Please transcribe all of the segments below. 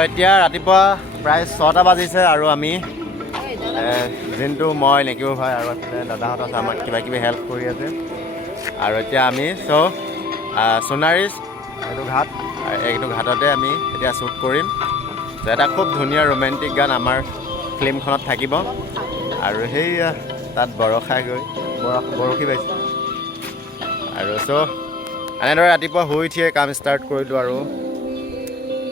এতিয়া ৰাতিপুৱা প্ৰায় 6টা বাজিছে আৰু আমি যোনটো মই নেকিব ভাই আৰু দাদাহঁত আছে আমাক কিবা কিবি হেল্প কৰি আছে আৰু এতিয়া আমি সোণাৰীৰ এইটো ঘাটতে আমি এতিয়া শ্বুট কৰিম। এটা খুব ধুনীয়া ৰোমেণ্টিক গান আমাৰ ফিল্মখনত থাকিব আৰু সেইয়া তাত বৰষা গৈ বৰশী বাইছে আৰু এনেদৰে ৰাতিপুৱা শুই উঠিয়ে কাম ষ্টাৰ্ট কৰিলোঁ আৰু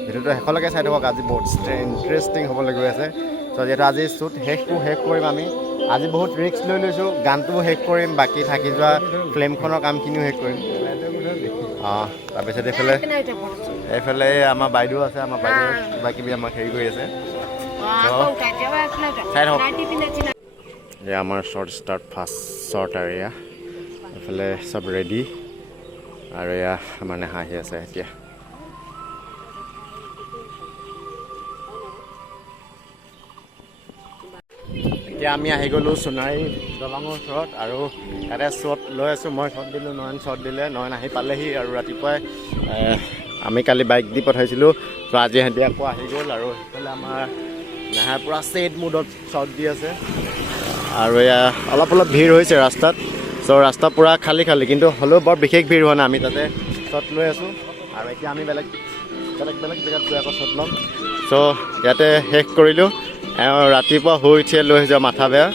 ভিডিঅ'টো শেষলৈকে চাই থাকক। আজি বহুত ইণ্টাৰেষ্টিং হ'বলৈ গৈ আছে। যিহেতু আজি শ্বুট শেষ কৰিম আমি। আজি বহুত ৰিস্ক লৈ লৈছোঁ, গানটোও শেষ কৰিম, বাকী থাকি যোৱা ফিল্মখনৰ কামখিনিও শেষ কৰিম। তাৰপিছত এইফালে আমাৰ বাইদেউ আছে, আমাৰ বাইদেউ কিবা কিবি আমাক হেৰি কৰি আছে। চাই থাকক। এয়া আমাৰ শ্বৰ্ট ফাৰ্ষ্ট শ্বৰ্ট আৰু এয়া এইফালে চব ৰেডি আৰু এয়া আমাৰ নেহা আহি আছে এতিয়া। এতিয়া আমি আহি গ'লোঁ সোণাৰী দলঙৰ ওচৰত আৰু ইয়াতে শ্বট লৈ আছোঁ। মই শ্বট দিলোঁ, নয়ন শ্বট দিলে, নয়ন আহি পালেহি আৰু ৰাতিপুৱাই আমি কালি বাইক দি পঠাইছিলোঁ। তো আজি সিহঁতি আকৌ আহি গ'ল আৰু সেইফালে আমাৰ নেহাই পূৰা ছেড মুডত শ্বট দি আছে আৰু এয়া অলপ ভিৰ হৈছে ৰাস্তাত। ৰাস্তা পূৰা খালী কিন্তু হ'লেও বৰ বিশেষ ভিৰ হোৱা নাই। আমি তাতে শ্বট লৈ আছোঁ আৰু এতিয়া আমি বেলেগ জেগাত গৈ আকৌ শ্বট ল'ম। ইয়াতে শেষ কৰিলোঁ। ৰাতিপুৱা শুই উঠিয়ে লৈ যোৱা মাথা বেয়া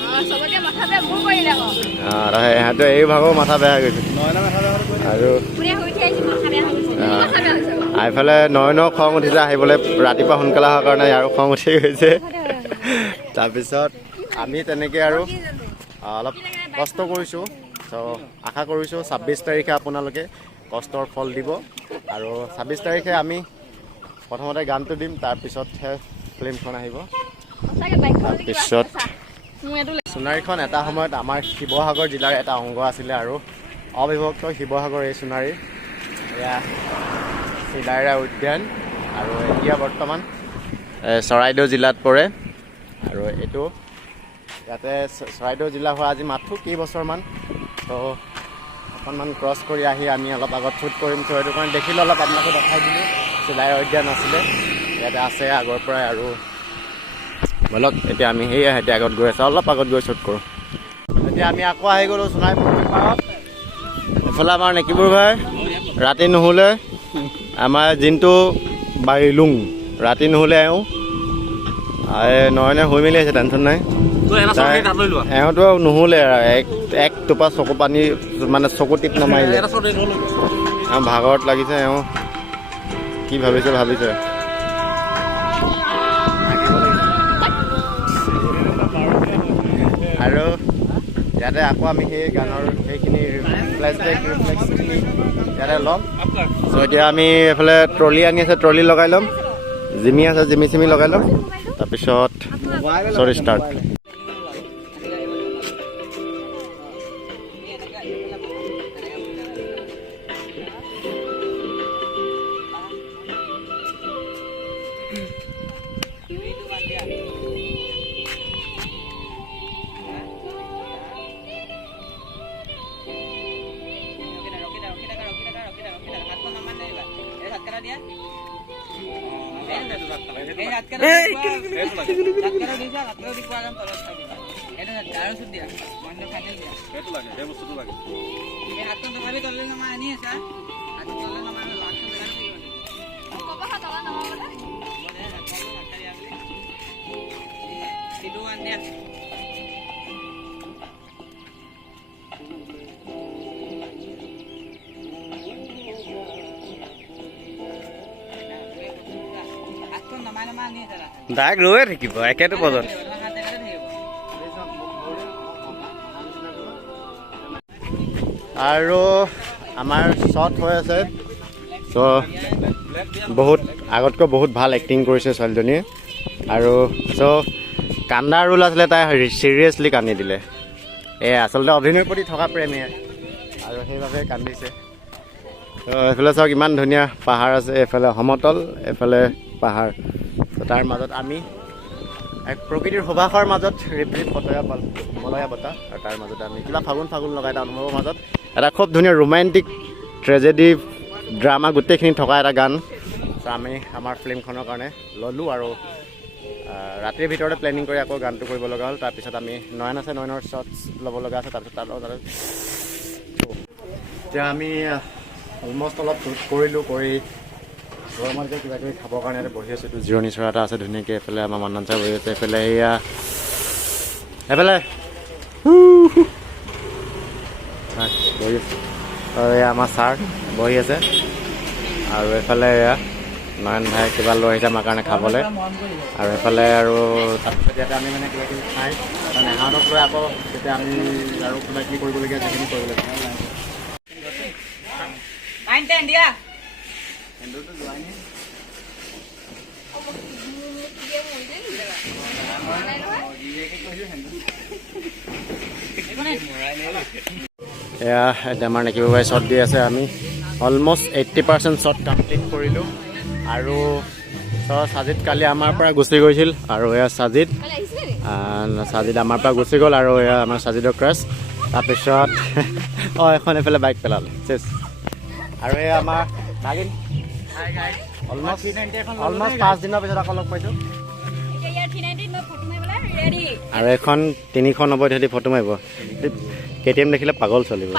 ইহঁতে এই ভাগৰ মাথা বেয়া হৈ গৈছে আৰু এইফালে নয়নৰ খং উঠিছে আহিবলৈ, ৰাতিপুৱা সোনকালে অহাৰ কাৰণে আৰু খং উঠি গৈছে। তাৰপিছত আমি তেনেকৈ আৰু অলপ কষ্ট কৰিছোঁ। আশা কৰিছোঁ 26 তাৰিখে আপোনালোকে কষ্টৰ ফল দিব আৰু 26 তাৰিখে আমি প্ৰথমতে গানটো দিম, তাৰপিছতহে ফিল্মখন আহিব। তাৰপিছত সোণাৰীখন এটা সময়ত আমাৰ শিৱসাগৰ জিলাৰ এটা অংগ আছিলে আৰু অবিভক্ত শিৱসাগৰ এই সোণাৰীৰ এয়া চিলাইৰা উদ্যান আৰু এতিয়া বৰ্তমান চৰাইদেউ জিলাত পৰে আৰু এইটো ইয়াতে চৰাইদেউ জিলা হোৱা আজি মাথো কেইবছৰমান। অকণমান ক্ৰছ কৰি আহি আমি অলপ আগত শ্বুট কৰিম। সেইটো কাৰণে দেখিলোঁ, অলপ আপোনালোকে দেখাই দিলোঁ। চিলাইৰা উদ্যান আছিলে, ইয়াতে আছে আগৰ পৰাই আৰু বলক এতিয়া আমি এতিয়া আগত গৈ আছোঁ, অলপ আগত গৈ শ্বুট কৰোঁ। এতিয়া আমি আকৌ আহি গ'লোঁ সোণাৰী পুখুৰী পাৰত। এইফালে আমাৰ নেকিবোৰ ভাই ৰাতি নুশুলে, আমাৰ জিন্তু বাৰিলুং ৰাতি নুশুলে নয়নে শুই মেলি আছে, টেনশ্যন নাই। এওঁতো নুশুলে এক টোপা চকু পানী মানে চকু টিপ নমাৰিলে। ভাগৰত লাগিছে, এওঁ কি ভাবিছে আৰু ইয়াতে আকৌ আমি সেই গানৰ সেইখিনি ৰিফ্লেক্সখিনি ইয়াতে ল'ম। এতিয়া আমি এইফালে ট্ৰলি আনি আছে, ট্ৰলি লগাই ল'ম। জিমি আছে, জিমি লগাই ল'ম। তাৰপিছত ষ্টাৰ্ট। ডাইৰেক্ট ৰৈয়ে থাকিব একেটো পদত। আৰু আমাৰ শ্বট হৈ আছে। বহুত আগতকৈ বহুত ভাল এক্টিং কৰিছে ছোৱালীজনীয়ে আৰু কান্দা ৰোল আছিলে, তাই চিৰিয়াছলি কান্দি দিলে। আচলতে অভিনয়ৰ প্ৰতি থকা প্ৰেমী আৰু সেইবাবে কান্দিছে। এইফালে চাওক ইমান ধুনীয়া পাহাৰ আছে, এইফালে সমতল, এইফালে পাহাৰ। তাৰ মাজত আমি এক প্ৰকৃতিৰ সুবাসৰ মাজত ৰিপ মলয়া বতাহ আৰু তাৰ মাজত আমি কিবা ফাগুন লগাই এটা অনুভৱৰ মাজত এটা খুব ধুনীয়া ৰোমেণ্টিক ট্ৰেজেডি ড্ৰামা গোটেইখিনি থকা এটা গান চ' আমি আমাৰ ফিল্মখনৰ কাৰণে ল'লোঁ আৰু ৰাতিৰ ভিতৰতে প্লেনিং কৰি আকৌ গানটো কৰিব লগা হ'ল। তাৰপিছত আমি নয়ন আছে, নয়নৰ শ্বটছ ল'ব লগা আছে। তাৰপিছত এতিয়া আমি অলমষ্ট অলপ শ্বুট কৰিলোঁ, কৰি গৰমত যে কিবা কিবি খাবৰ কাৰণে বহি আছোঁ। এইটো জিৰণি চৰা এটা আছে ধুনীয়াকৈ। এইফালে আমাৰ মন্দান ছাৰ বহি আছে, এইফালে এয়া এইফালে বহি আছে আৰু এয়া আমাৰ ছাৰ বহি আছে। আৰু এইফালে এয়া নয়ন ভাই কিবা লৈ আহিছে আমাৰ কাৰণে খাবলৈ। আৰু এইফালে আৰু তাৰপিছত ইয়াতে আমি মানে কিবা কিবি খাই মানে এহাঁতক লৈ আকৌ তেতিয়া আমি আৰু কিবা কিবি কৰিবলগীয়া সেইখিনি কৰিবলগীয়া। এয়া এতিয়া আমাৰ নেকি বাবাই শ্বট দি আছে। আমি অলমষ্ট 80% শ্বট কমপ্লিট কৰিলোঁ। আৰু সাজিদ কালি আমাৰ পৰা গুচি গৈছিল আৰু এয়া সাজিদ আমাৰ পৰা গুচি গ'ল। আৰু এয়া আমাৰ সাজিদৰ ক্ৰাছ। তাৰপিছত এখন এইফালে বাইক পেলালে চেছ। আৰু এয়া আমাৰ নাগিন অলমষ্ট 5 দিনৰ পিছত আকৌ লগ পাইছোঁ। আৰু এখন 3খন হ'ব সিহঁতি ফটো মাৰিব। KTM দেখিলে পাগল চলিব।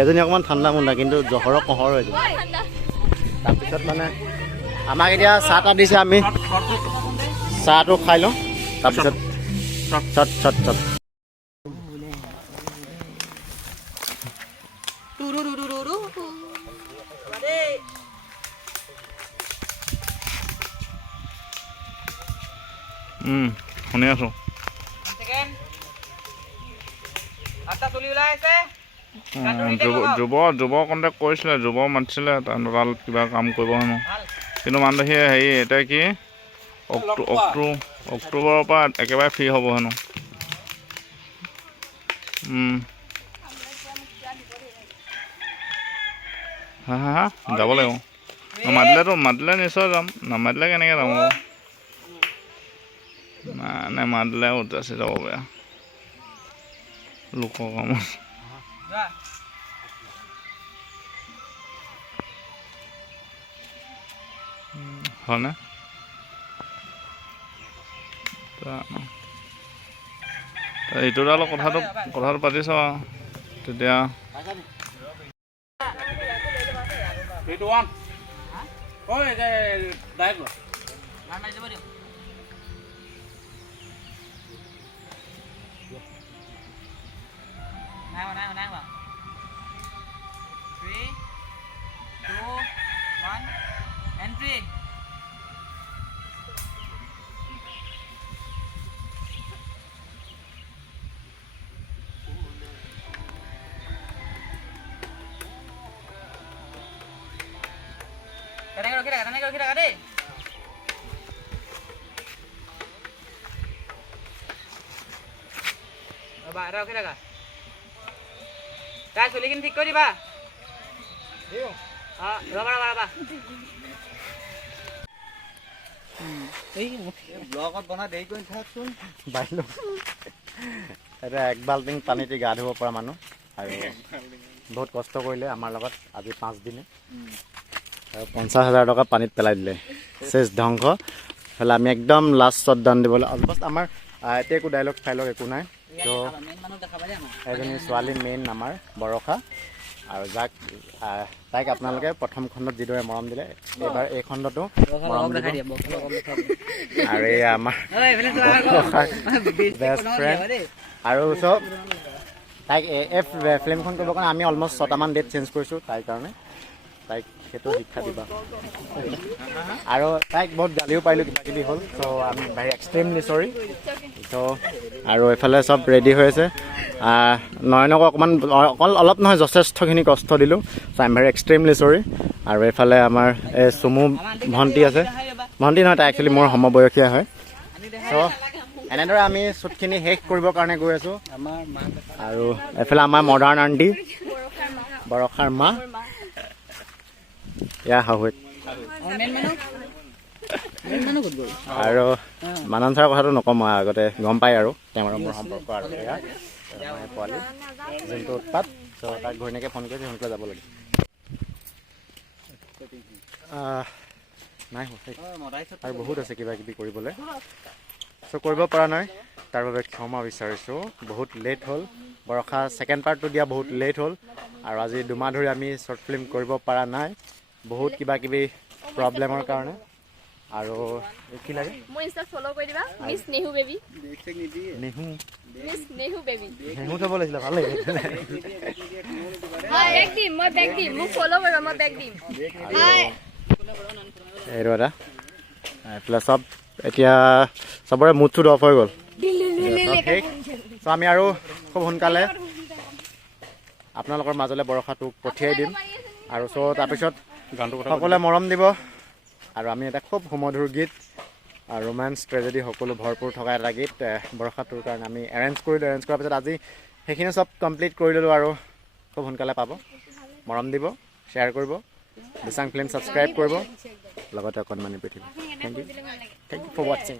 এজনী অকণমান ঠাণ্ডা মুণ্ডা কিন্তু জহৰৰ কহৰ হৈ যাব। তাৰপিছত মানে আমাক এতিয়া চাহ তাহ দিছে, আমি চাহটো খাই লওঁ। তাৰপিছত চট শুনি আছোঁ। যুৱ কণ্টেক্ট কৰিছিলে, যুৱ মাতিছিলে তাত কিবা কাম কৰিব হেনো। কিন্তু মানুহ হেৰি এতিয়া কি অক্টোবৰৰ পৰা একেবাৰে ফ্ৰী হ'ব হেনো। হা যাব লাগিব। মাতিলে নিশ্চয় যাম, নামাতিলে কেনেকৈ যাম। নাই মাতিলে উদাসী যাব বেয়া লোকৰ কামত। হয়নে? এইটো অলপ কথাটো পাতিছ আৰু তেতিয়া rokhi raga de. Ba rokhi raga. Guys, lekin ঠিক কৰি দিবা। দিও। ৰবা। এই ব্লগত বনা দেই কৰি থাকচোন। বাইলো এটা এক বাল্টিং পানীতে গা ধুব পৰা মানুহ আৰু বহুত কষ্ট কৰিলে আমাৰ লগত আজি 5 দিনে আৰু 50,000 টকা পানীত পেলাই দিলে। শেষ ধ্বংস হলে আমি একদম লাষ্ট শ্বট ডান দিবলৈ অলমষ্ট আমাৰ এতিয়া একো ডায়লগ ফাইলগ একো নাই। তো এজনী ছোৱালী মেইন আমাৰ বৰষা আৰু যাক তাইক আপোনালোকে প্ৰথম খণ্ডত যিদৰে মৰম দিলে এইবাৰ এই খণ্ডটো মৰম দিব। আৰু এই আমাৰ বেষ্ট ফ্ৰেণ্ড আৰু চব তাইক ফিল্মখন কৰিবৰ কাৰণে আমি অলমষ্ট 6টামান ডেট চেঞ্জ কৰিছোঁ তাইৰ কাৰণে। তাইক সেইটো শিক্ষা দিবা। আৰু তাইক বহুত গালিও পাৰিলোঁ, কিবা কিবি হ'ল। চ' আমি ভেৰি এক্সট্ৰিমলি চৰি। চ' আৰু এইফালে চব ৰেডি হৈ আছে। নয়নক অলপ নহয় যথেষ্টখিনি কষ্ট দিলোঁ। চ' আই এম ভেৰি এক্সট্ৰিমলি চৰি। আৰু এইফালে আমাৰ এই চুমু ভণ্টি আছে। ভণ্টি নহয়, তাই একচুৱেলি মোৰ সমবয়সীয়া হয়। চ' এনেদৰে আমি শ্বুটখিনি শেষ কৰিবৰ কাৰণে গৈ আছোঁ। আৰু এইফালে আমাৰ মডাৰ্ণ আণ্টি বৰষাৰ মা ইয়া শাহুৱেক। আৰু মানন ছাৰৰ কথাটো নকওঁ, মই আগতে গম পাই আৰু তেওঁৰ মোৰ সম্পৰ্ক। আৰু এয়া পোৱালি যোনটো উৎপাত। চ' তাক ঘৈণীয়েকে ফোন কৰিছে, সোনকালে যাব লাগে। নাই আৰু বহুত আছে কিবা কিবি কৰিবলৈ চ' কৰিব পৰা নাই তাৰ বাবে ক্ষমা বিচাৰিছোঁ বহুত লেট হ'ল বৰষা ছেকেণ্ড পাৰ্টটো দিয়া বহুত লেট হ'ল আৰু আজি 2 মাহ ধৰি আমি শ্বৰ্ট ফিল্ম কৰিব পৰা নাই বহুত কিবা কিবি প্ৰব্লেমৰ কাৰণে আৰু কি লাগে মোৰ ইনষ্টা ফলো কৰি দিবা মিছ নেহু বেবী নেহু মিছ নেহু বেবী নেহু থ'ব লাগিছিলে ভাল লাগে মই বেগ দিম মোক ফলো কৰিবা মই বেগ দিম এইটো এটা এইফালে চব এতিয়া চবৰে মুড চুড অফ হৈ গ'ল চ' আমি আৰু খুব সোনকালে আপোনালোকৰ মাজলৈ বৰষাটোক পঠিয়াই দিম আৰু চ' তাৰপিছত গানটো সকলোৱে মৰম দিব আৰু আমি এটা খুব সুমধুৰ গীত ৰোমান্স ট্ৰেজেডি সকলো ভৰপূৰ থকা এটা গীত বৰষাটোৰ কাৰণে আমি এৰেঞ্জ কৰিলোঁ এৰেঞ্জ কৰাৰ পিছত আজি সেইখিনি চব কমপ্লিট কৰি ল'লোঁ আৰু খুব সোনকালে পাব মৰম দিব শ্বেয়াৰ কৰিব দেচাং ফিল্ম ছাবস্ক্ৰাইব কৰিব লগতে অকণমানি পৃথিৱী থেংক ইউ ফৰ ৱাচিং